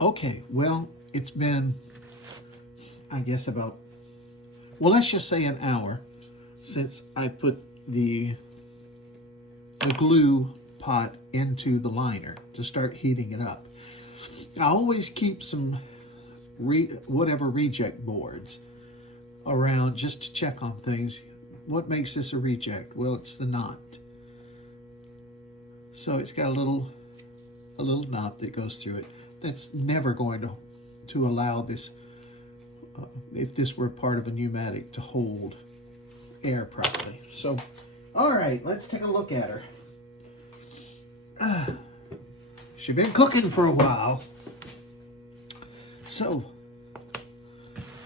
Okay, well, it's been, I guess, well, let's just say an hour since I put the glue pot into the liner to start heating it up. I always keep some whatever reject boards around just to check on things. What makes this a reject? Well, it's the knot. So it's got a little knot that goes through it. That's never going to allow this, if this were part of a pneumatic, to hold air properly. So, all right, let's take a look at her. She's been cooking for a while. So,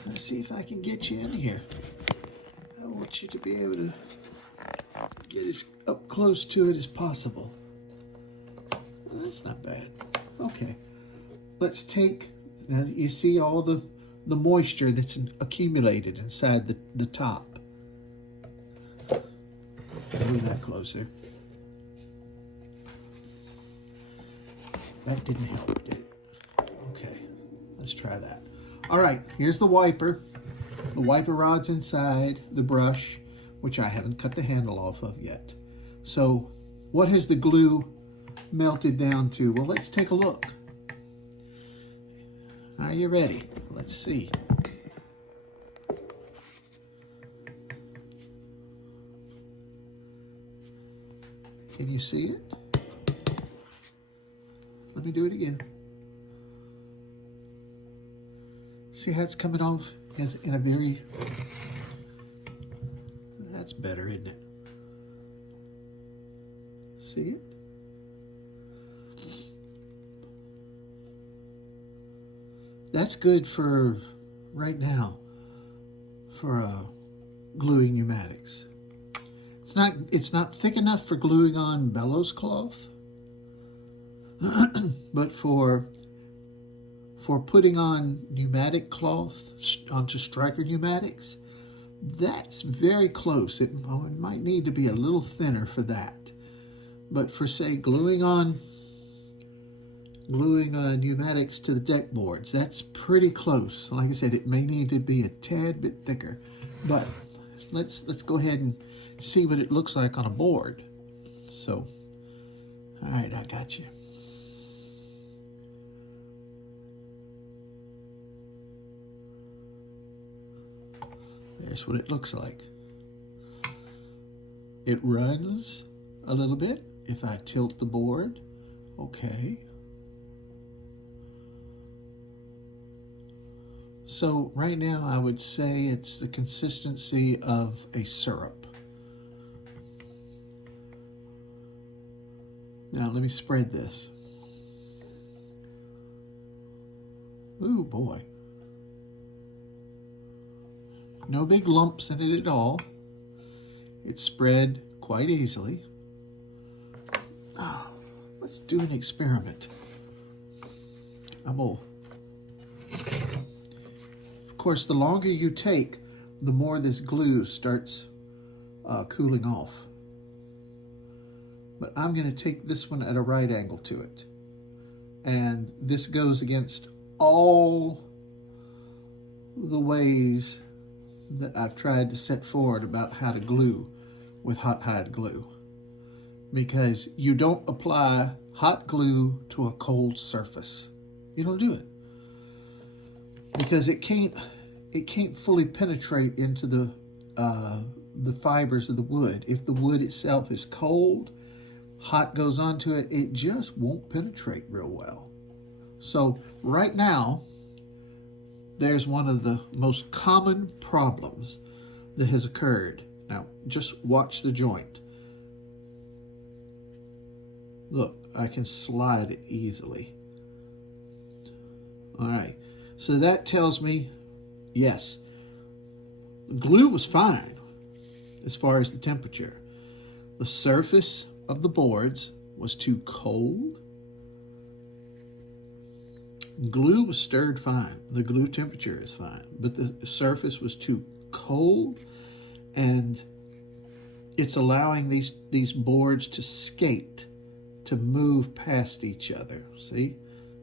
let's see if I can get you in here. I want you to be able to get as up close to it as possible. Well, that's not bad. Okay. Let's take, now you see all the moisture that's accumulated inside the top. Move that closer. That didn't help, did it? Okay, let's try that. All right, here's the wiper. The wiper rod's inside the brush, which I haven't cut the handle off of yet. So what has the glue melted down to? Well, let's take a look. Are you ready? Let's see. Can you see it? Let me do it again. See how it's coming off as in a very... That's better, isn't it? See it? That's good for right now for gluing pneumatics. It's not thick enough for gluing on bellows cloth, but for putting on pneumatic cloth onto striker pneumatics, that's very close. It might need to be a little thinner for that, but for say gluing pneumatics to the deck boards, that's pretty close. Like I said, it may need to be a tad bit thicker, but let's go ahead and see what it looks like on a board. So, all right, I got you. There's what it looks like. It runs a little bit if I tilt the board. Okay. So right now I would say it's the consistency of a syrup. Now let me spread this. Ooh, boy. No big lumps in it at all. It's spread quite easily. Oh, let's do an experiment. Of course, the longer you take, the more this glue starts cooling off. But I'm going to take this one at a right angle to it. And this goes against all the ways that I've tried to set forward about how to glue with hot hide glue. Because you don't apply hot glue to a cold surface. You don't do it. Because it can't fully penetrate into the fibers of the wood. If the wood itself is cold, hot goes onto it, it just won't penetrate real well. So right now, there's one of the most common problems that has occurred. Now, just watch the joint. Look, I can slide it easily. All right, so that tells me, yes, the glue was fine as far as the temperature. The surface of the boards was too cold. Glue was stirred fine. The glue temperature is fine, but the surface was too cold, and it's allowing these boards to skate, to move past each other. See?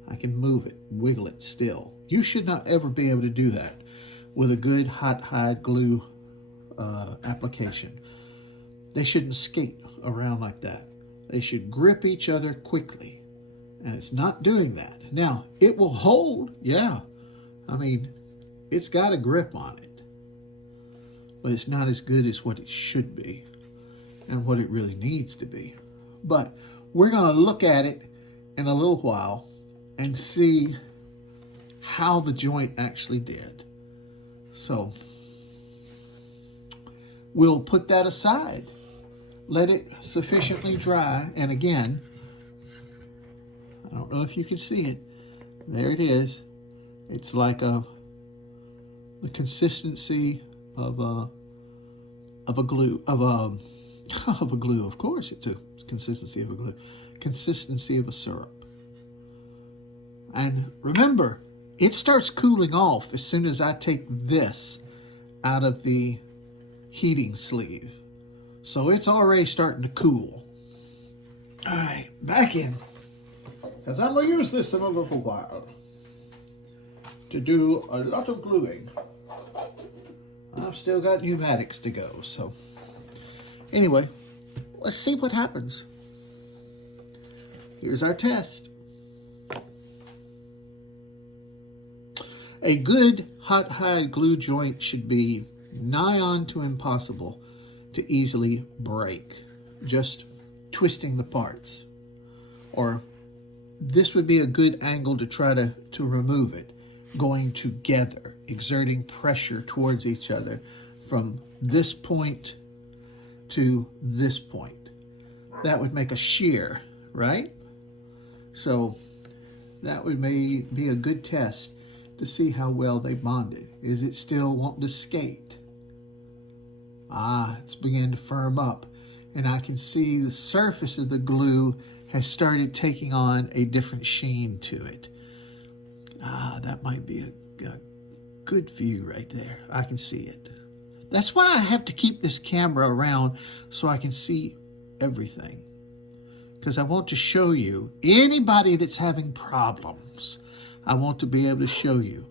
I can move it, wiggle it still. You should not ever be able to do that with a good hot hide glue application. They shouldn't skate around like that. They should grip each other quickly. And it's not doing that. Now, it will hold, yeah. I mean, it's got a grip on it. But it's not as good as what it should be and what it really needs to be. But we're going to look at it in a little while and see how the joint actually did. So we'll put that aside. Let it sufficiently dry. And again, I don't know if you can see it. There it is. It's like the consistency of a glue, of a glue. Of course, it's a consistency of a glue. Consistency of a syrup. And remember, it starts cooling off as soon as I take this out of the heating sleeve. So it's already starting to cool. All right, back in. Because I'm going to use this in a little while to do a lot of gluing. I've still got pneumatics to go, so anyway, let's see what happens. Here's our test. A good hot hide glue joint should be nigh on to impossible to easily break, just twisting the parts. Or this would be a good angle to try to remove it, going together, exerting pressure towards each other from this point to this point. That would make a shear, right? So that would be a good test to see how well they bonded. Is it still wanting to skate? It's beginning to firm up, and I can see the surface of the glue has started taking on a different sheen to it. That might be a good view right there. I can see it. That's why I have to keep this camera around so I can see everything. Because I want to show you, anybody that's having problems, I want to be able to show you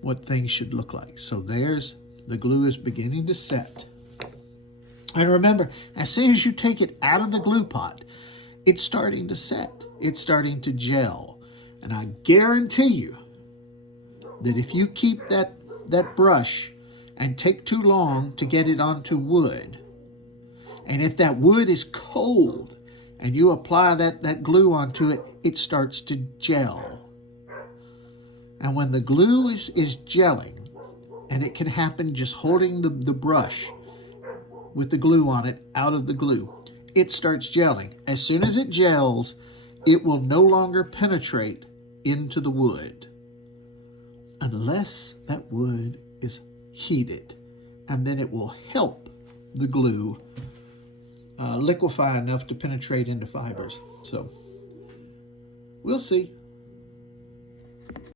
what things should look like. So there's, the glue is beginning to set. And remember, as soon as you take it out of the glue pot, it's starting to set. It's starting to gel. And I guarantee you that if you keep that brush and take too long to get it onto wood, and if that wood is cold and you apply that glue onto it, it starts to gel. And when the glue is gelling, and it can happen just holding the brush with the glue on it out of the glue, it starts gelling. As soon as it gels, it will no longer penetrate into the wood unless that wood is heated, and then it will help the glue liquefy enough to penetrate into fibers. So we'll see.